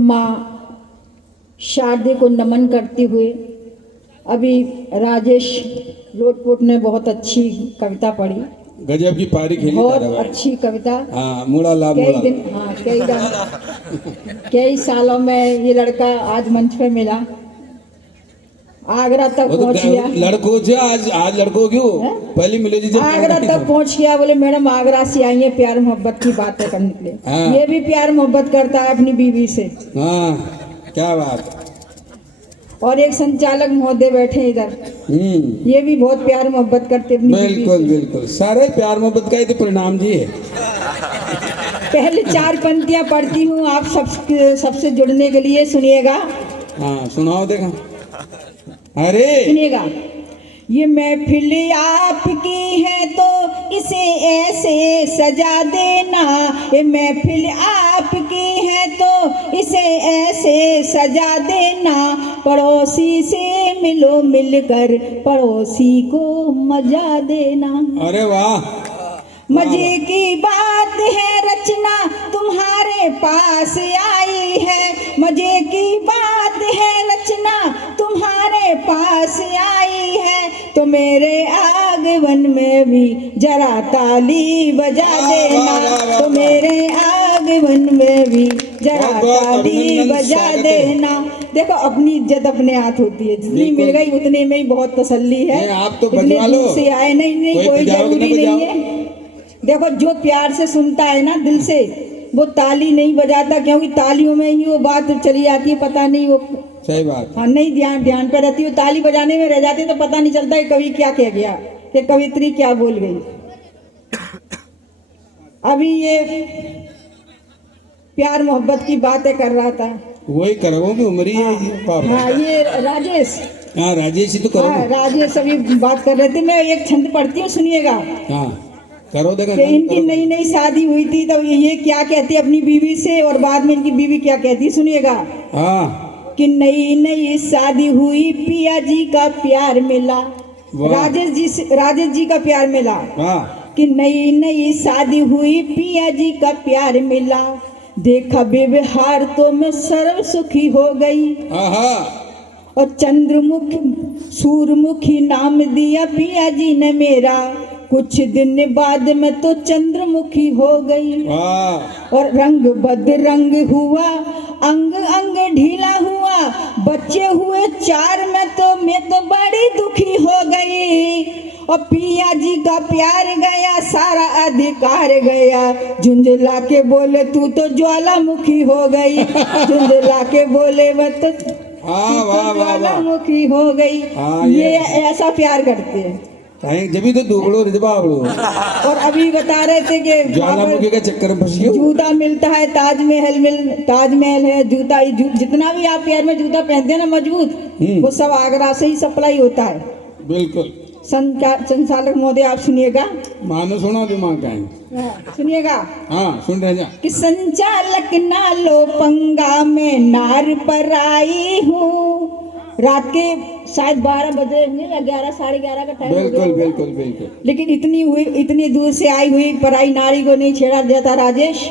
माँ शारदे को नमन करते हुए अभी राजेश लोटपोट ने बहुत अच्छी कविता पढ़ी, गजब की पारी खेली बहुत दादा भाई। अच्छी कविता। हाँ मुड़ा ला कई मुड़ा। दिन, हाँ कई सालों में ये लड़का आज मंच पे मिला, आगरा तक वो तो पहुंच गया। लड़कों से आज लड़कों क्यों हैं? पहली मिले जी जब आगरा तक पहुंच गया। बोले मैडम आगरा से आई है प्यार मोहब्बत की बातें करने के लिए। हाँ। ये भी प्यार मोहब्बत करता है अपनी बीवी से। हाँ क्या बात। और एक संचालक महोदय बैठे इधर, ये भी बहुत प्यार मोहब्बत करते अपनी बीवी बिल्कुल से। बिल्कुल सारे प्यार मोहब्बत का ही तो परिणाम जी है। पहले 4 पंक्तियां पढ़ती हूँ आप सबसे जुड़ने के लिए, सुनिएगा। हाँ सुनाओ देखा। अरे सुनिएगा। ये महफिल आपकी है तो इसे ऐसे सजा देना, ये महफिल आपकी है तो इसे ऐसे सजा देना, पड़ोसी से मिलो मिलकर पड़ोसी को मजा देना। अरे वाह। मजे की बात है रचना तुम्हारे पास आई है, मजे की बात है रचना तुम्हारे पास आई है, तो मेरे आगमन में भी जरा ताली बजा देना, तो मेरे आगमन में भी जरा ताली बजा देना। देखो अपनी इज्जत अपने हाथ होती है, जितनी मिल गई उतने में ही बहुत तसल्ली है। आप तो इतने बजवा लो। दूर से आए नहीं कोई जरूरी नहीं है। देखो जो प्यार से सुनता है ना दिल से, वो ताली नहीं बजाता, क्योंकि तालियों में ही वो बात चली जाती है, पता नहीं वो। सही बात। हाँ नहीं ध्यान पे रहती है, ताली बजाने में रह जाती है तो पता नहीं चलता है कवि क्या कह गया, कि कवित्री क्या बोल गई। अभी ये प्यार मोहब्बत की बातें कर रहा था। वही करो की उम्र ही है पापा। हाँ ये राजेश। हाँ राजेश ही तो करो। हाँ राजेश अभी बात कर रहे थे। मैं एक छंद पढ़ती हूँ, सुनिएगा। हाँ करो देखा। कि इनकी नई नई शादी हुई थी तो ये क्या कहती है अपनी बीवी से, और बाद में इनकी बीवी क्या कहती है, सुनिएगा। हाँ कि नई नई शादी हुई पिया जी का प्यार मिला, राजेश जी का प्यार मिला। हाँ कि नई नई शादी हुई पिया जी का प्यार मिला, देखा व्यवहार तो मैं सर्व सुखी हो गई, और चंद्रमुखी सूरमुखी नाम दिया पिया जी ने मेरा, कुछ दिन बाद में तो चंद्रमुखी हो गई, और रंग बदरंग हुआ अंग अंग ढीला हुआ, बच्चे हुए 4 में तो मैं तो बड़ी दुखी हो गई, और पिया जी का प्यार गया सारा अधिकार गया, झुंझला के बोले तू तो ज्वालामुखी हो गई, झुंझला के बोले वह तो ज्वालामुखी हो गई। ये ऐसा प्यार करते हैं जब तो दुबड़ो रिजबाबड़ो। और अभी बता रहे थे कि ज्वालामुखी का चक्कर फंस गया। जूता मिलता है, ताजमहल है, जूता जितना भी आप पैर में जूता पहनते हैं ना मजबूत, वो सब आगरा से ही सप्लाई होता है। बिल्कुल। संचालक महोदय आप सुनिएगा। मानो सुनो दिमाग का सुनिएगा। हाँ सुन रहे जा। कि संचालक ना लो पंगा में नार पर आई हूँ, रात के शायद 12 बजे या 11 साढ़े 11 का टाइम। बिल्कुल बिल्कुल बिल्कुल। लेकिन इतनी दूर से आई हुई पराई नारी को नहीं छेड़ा जाता राजेश।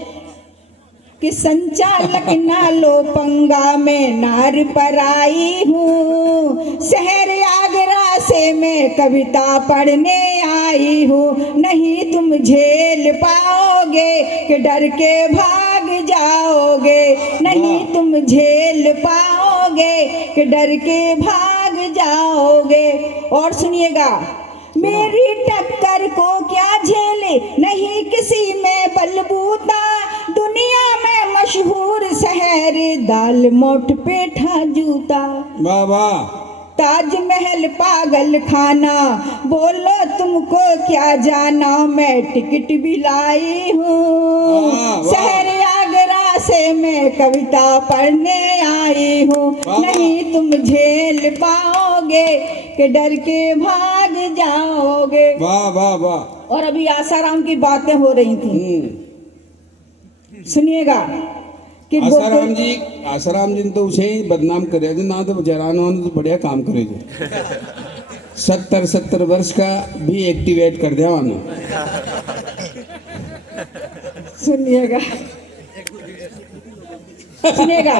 कि संचालक ना लो पंगा में नार पर आई हूँ, शहर आगरा से मैं कविता पढ़ने आई हूँ, नहीं तुम झेल पाओगे कि डर के भाग जाओगे, नहीं तुम झेल पाओगे कि डर के भाग जाओगे। और सुनिएगा। मेरी टक्कर को क्या झेले नहीं किसी में बलबूता, दुनिया में मशहूर शहर दाल मोट पेठा जूता, वाह वाह। ताजमहल पागल खाना बोलो तुमको क्या जाना, मैं टिकट भी लाई हूँ, शहर आगरा से मैं कविता पढ़ने आई हूँ, नहीं तुम झेल पाओगे कि डर के भाग जाओगे। वाह वाह वाह। और अभी आसाराम की बातें हो रही थी, सुनिएगा। कि आसाराम जी तो उसे ही बदनाम करे ना, तो बेचारा तो बढ़िया काम करे जो 70 वर्ष का भी एक्टिवेट कर दिया मानो। सुनिएगा। सुनेगा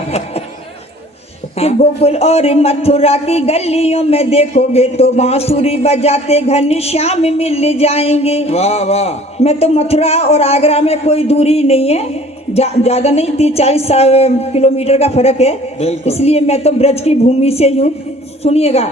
कि गोकुल और मथुरा की गलियों में देखोगे तो बांसुरी बजाते घनश्याम मिल जाएंगे। वाह वाह। मैं तो मथुरा और आगरा में कोई दूरी नहीं है, ज्यादा नहीं, 30-40 किलोमीटर का फर्क है, बिल्कुल। इसलिए मैं तो ब्रज की भूमि से हूँ। सुनिएगा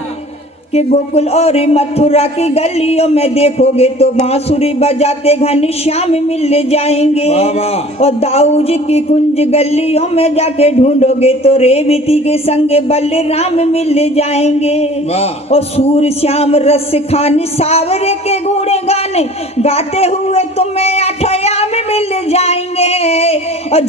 कि गोकुल और मथुरा की गलियों में देखोगे तो बांसुरी बजाते घनश्याम मिल जाएंगे। वाह वाह। और दाऊ जी की कुंज गलियों में जाके ढूंढोगे तो रेवती के संग बलराम मिल जाएंगे। वाह। और सूर श्याम रस खान सावरे के गुण गाने गाते हुए तुम्हें अठयाम मिल जाएंगे। और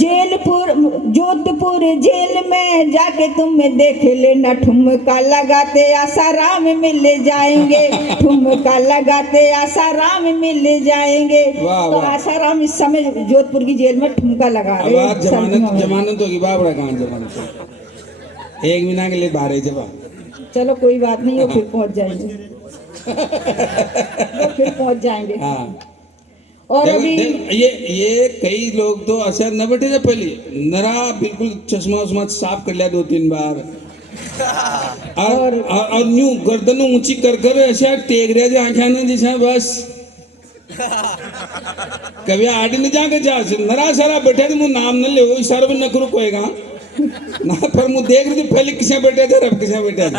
जोधपुर जेल में जाके तुम्हें देख लेना ठुमका लगाते आसाराम मिल जाएंगे। ठुमका लगाते आसाराम मिल जाएंगे। वाह, तो वाह। आसाराम इस समय जोधपुर की जेल में ठुमका लगा अब रहे आज हैं। जमानत होगी बाबरा कहाँ जमानत, एक महीना के लिए बाहर है जवाब। चलो कोई बात नहीं, वो फिर पहुंच जाएंगे। वो फिर पहुंच जाएंगे। हाँ। और देखो, अभी ये कई लोग तो असर न बैठे थे पहले, नरा बिल्कुल चश्मा उस्मा साफ कर लिया 2-3 बार, और न्यू गर्दन ऊंची कर कर ऐसे टेक रहे थे आंखें ने जैसे बस कभी आड़ी न जाके जा नरा सारा बैठे थे, मुँह नाम न ले वो इशारा भी न करो कोएगा ना, पर मुँह देख रही थी पहले किसे बैठे थे अब किसे बैठे थे।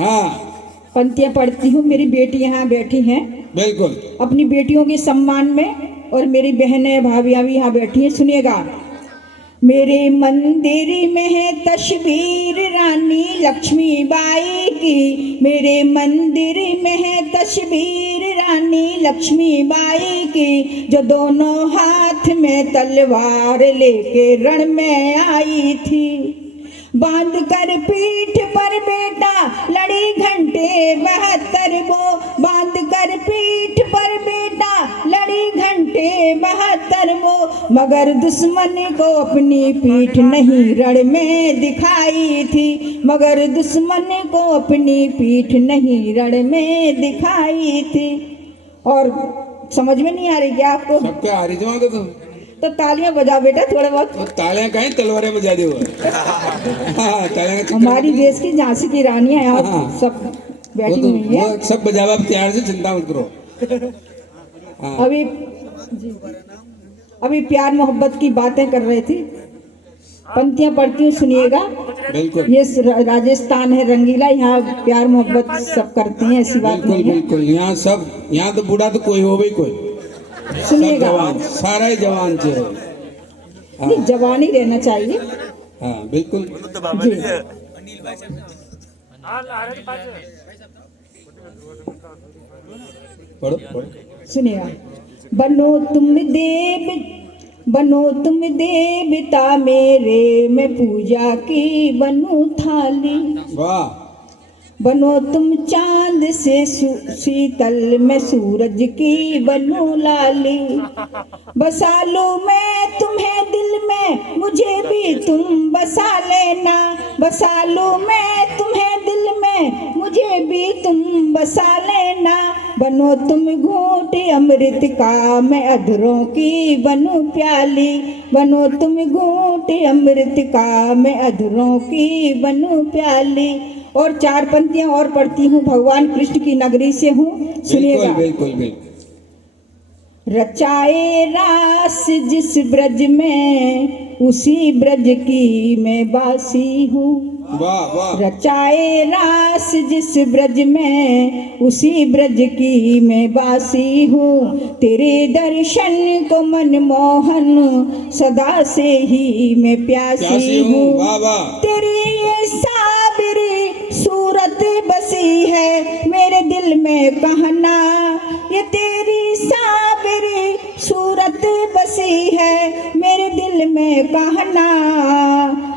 हाँ पंक्तियां पढ़ती हूँ। मेरी बेटी यहाँ बैठी हैं बिल्कुल, अपनी बेटियों के सम्मान में, और मेरी बहनें भाभियां भी यहाँ बैठी हैं। सुनिएगा, मेरे मंदिर में है तस्वीर रानी लक्ष्मीबाई की। मेरे मंदिर में है तस्वीर रानी लक्ष्मीबाई की, जो दोनों हाथ में तलवार लेके रण में आई थी। बांध कर पीठ पर बेटा लड़ी घंटे 72 वो, बांध कर पीठ पर बेटा लड़ी घंटे 72 वो, मगर दुश्मन को अपनी पीठ नहीं रण में दिखाई थी। मगर दुश्मन को अपनी पीठ नहीं रण में दिखाई थी। और समझ में नहीं आ रही क्या आपको? सबके आ रही जमा तो तालियां बजा बेटा थोड़ा बहुत। तो तालियां कहीं तलवारें बजा दे हाँ, तालियां हमारी देश की झांसी की रानी है यहाँ हाँ। सब बैठी वो तो हुई है। वो सब बजावा तैयार से, चिंता मत करो। हाँ। अभी प्यार मोहब्बत की बातें कर रहे थे, पंक्तियां पढ़ती हूँ, सुनिएगा। बिल्कुल ये राजस्थान है रंगीला, यहाँ प्यार मोहब्बत सब करते हैं, ऐसी बात बिल्कुल नहीं है। बिल्कुल। यहाँ तो बूढ़ा तो कोई हो भी कोई, सब सुनिएगा, जवान, सारा ही जवान से है। नहीं जवान ही रहना चाहिए। हाँ बिल्कुल जी पढ़ो पढ़ो। सुनिएगा, बनो तुम देवता मेरे, मैं पूजा की बनूं थाली। वाह। बनो तुम चांद से शीतल, मैं सूरज की बनूं लाली। बसा लूं मैं तुम्हें दिल में, मुझे भी तुम बसा लेना। बसा लूं मैं तुम्हें दिल में, मुझे भी तुम बसा लेना। बनो तुम घूंट अमृत का, मैं अधरों की बनूं प्याली। बनो तुम घूंट अमृत का, मैं अधरों की बनूं प्याली। और 4 पंक्तियां और पढ़ती हूँ, भगवान कृष्ण की नगरी से हूँ, सुनिएगा। बिल्कुल बिल्कुल। रचाए रास जिस ब्रज में, उसी ब्रज की मैं बासी हूँ। वाह वाह। रचाए रास जिस ब्रज में, उसी ब्रज की मैं बासी हूँ। तेरे दर्शन को मनमोहन, सदा से ही मैं प्यासी हूँ। वाह वाह। तेरी ये साबरी सूरत बसी है मेरे दिल में कहना। ये तेरी साबरी सूरत बसी है मेरे दिल में कहना।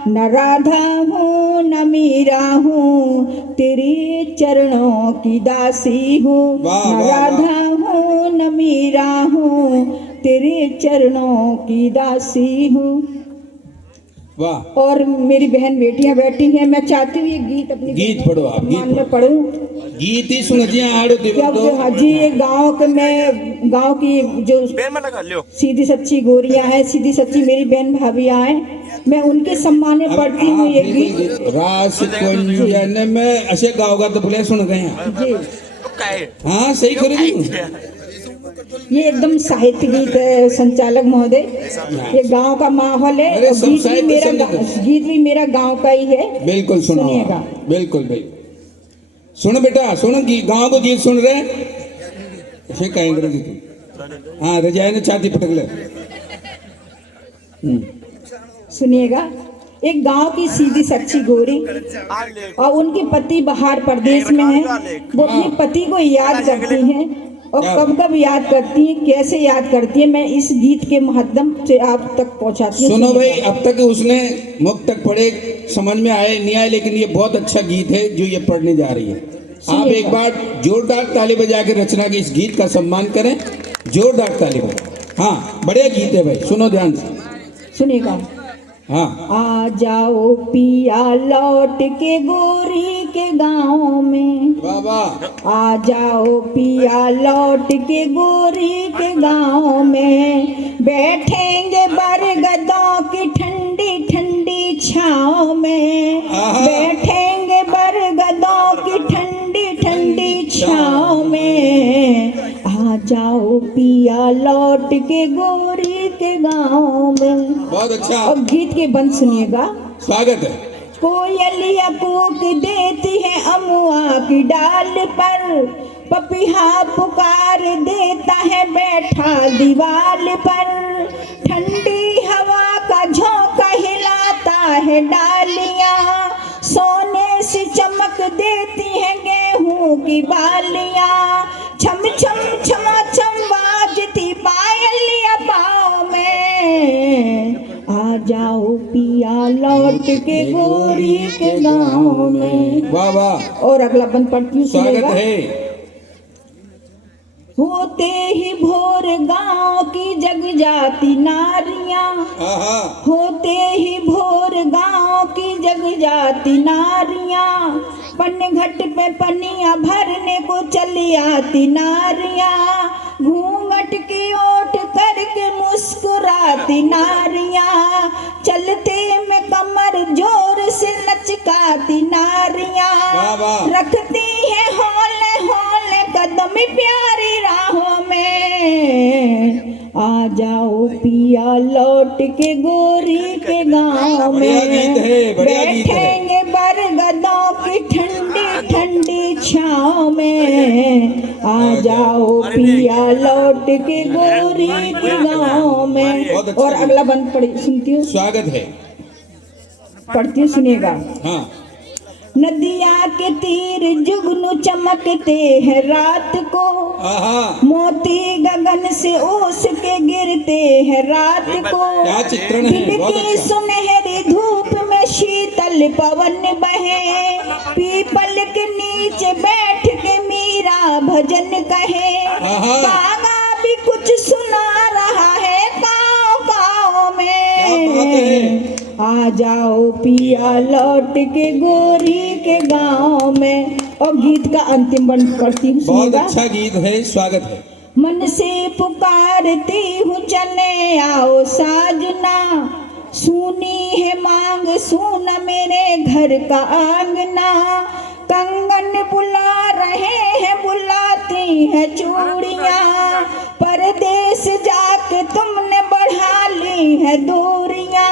न राधा हूँ न मीरा हूँ, तेरे चरणों की दासी हूँ। वाह, न वाह, राधा हूँ न मीरा हूँ, तेरे चरणों की दासी हूँ। वाह, और मेरी बहन बेटियां बैठी हैं, मैं चाहती हूँ ये गीत अपनी गीत बहनों पढ़ो के आप, गीत सम्मान में पढ़ूं। गीत ही सुन जी आड़ो कि अब दो। हाँ जी, ये गांव की जो सीधी सच्ची गोरियां हैं, सीधी सच्ची मेरी बहन भाभियां हैं, मैं उनके सम्मान में पढ़ती हूँ ये गीत। रास कुंजन में ऐसे गाओगा तो बोले सुन गए हैं। जी, हाँ सही करो जी। ये एकदम साहित्य गीत है संचालक महोदय, ये गांव का माहौल है अरे और सब साहित्य संगीत है। गीत भी मेरा गांव का ही है। बिल्कुल सुनो, सुनिएगा। बिल्कुल भाई सुनो बेटा, सुनो गांव को गीत सुन रहे ऐसे कहेंगे तुम। हाँ रजाई ने छाती पटक ले। सुनिएगा। एक गांव की सीधी सच्ची गोरी और उनके पति बाहर प्रदेश में हैं, वो अपने पति को याद करती हैं और कब कब याद करती हैं, कैसे याद करती हैं, मैं इस गीत के माध्यम से आप तक पहुंचाती हूँ। सुनो भाई, अब तक उसने मुख तक पढ़े, समझ में आए नहीं आए, लेकिन ये बहुत अच्छा गीत है जो ये पढ़ने जा रही है। आप एक बार जोरदार ताली बजा के रचना के इस गीत का सम्मान करें, जोरदार ताली बजा। हाँ बढ़िया गीत है भाई, सुनो ध्यान से, सुनिएगा। हाँ। आ जाओ पिया लौट के गोरी के गांव में, वाह वाह, आ जाओ पिया लौट के गोरी के गांव में, बैठेंगे बरगदों की ठंडी ठंडी छाँव में, आहा। बैठेंगे बरगदों की ठंडी ठंडी छाँव में, आ जाओ पिया लौट के गोरी के गांव में। बहुत अच्छा, अब गीत के बंद सुनिएगा। स्वागत है। कोयलिया कूक देती है अमुआ की डाल पर, पपीहा पुकार देता है बैठा दीवार पर, ठंडी हवा का झोंका हिलाता है डालियां, सोने से चमक देती है गेहूं की बालियां, छम छम छमा छम बाजती पायलिया पाँव में, आ जाओ पिया लौट के गोरी के गांव में। वाह वाह, और अगला बंद पढ़ती हूँ, स्वागत सुनिएगा। है। होते ही भोर गांव की जग जाती नारियां, आहा, होते ही भोर गांव की जग जाती नारियां, पनघट पे पनिया भरने को चली आती नारियां, घूंघट की ओट करके मुस्कुराती नारियां, चलते में कमर जोर से लचकाती नारियां, वाह वाह, रखती है हौले हौले कदम प्यारी राहों में, आ जाओ पिया लौट के गोरी के गांव बढ़िया गीत है, में, बढ़िया गीत है। बैठेंगे बरगदों की ठंडी ठंडी छाँव में, आ जाओ पिया लौट के गोरी के गांव में। बहुत अच्छा और अगला बंद पढ़ी सुनती हूँ, स्वागत है। पढ़ती हूँ, सुनिएगा। हाँ, नदिया के तीर जुगनू चमकते हैं रात को, आहा, मोती गगन से ओस के गिरते हैं रात को, क्या चित्रण है, दिन बहुत की अच्छा। सुनहरी धूप में शीतल पवन बहे, पीपल के नीचे बैठ के मीरा भजन कहे, आहा। कागा भी कुछ सुना रहा है गाँव गाँव क्या बात में, है। आ जाओ पिया लौट के गोरी के गांव में। और गीत का अंतिम बंद करती हूँ, बहुत सुनिएगा। अच्छा गीत है, स्वागत है। मन से पुकारती हूँ चले आओ साजना, सुनी है मांग सुना मेरे घर का आंगना, कंगन बुला रहे हैं बुलाती है चूड़ियाँ, परदेश जाके तुमने बढ़ा ली है दूरियाँ,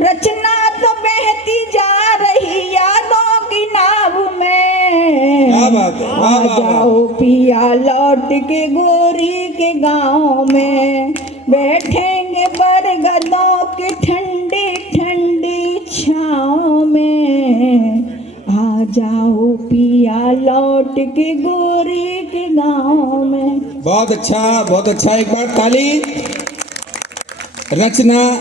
रचना तो बहती जा रही यादों की नाव में, क्या बात है, वाह, आ वाह, वाह। जाओ पिया लौट के गोरी के गांव में, बैठेंगे बरगदों की ठंडी ठंडी छाँव में, आ जाओ पिया लौट के गोरी के गांव में। बहुत अच्छा, बहुत अच्छा, एक बार ताली। रचना